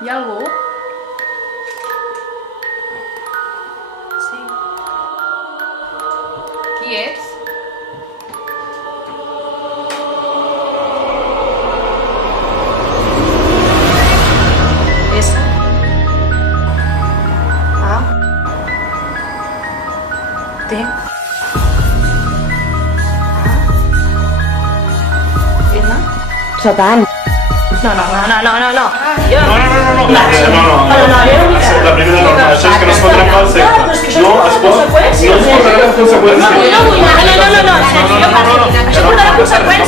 Hi ha algú? Sí. Qui ets? S. A. T. A. N. Satan. No. La primera norma, això és que no es pot trencar el secte. No es pot trencar les conseqüències. No, això portarà conseqüències.